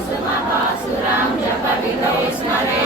कुसुमपासुरां जपविदौ स्मरे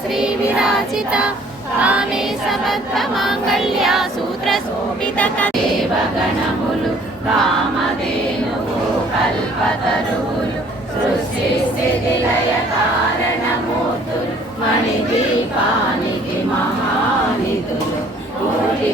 శ్రీ విరాజిత కామే సమర్థ మాంగళ్య సూత్ర శోభిత దేవగణములు కామధేనువు కల్పతరువులు సృష్టి స్థితి లయ కారణమూర్తులు మణిదీపానికి మహానిధులు కోటి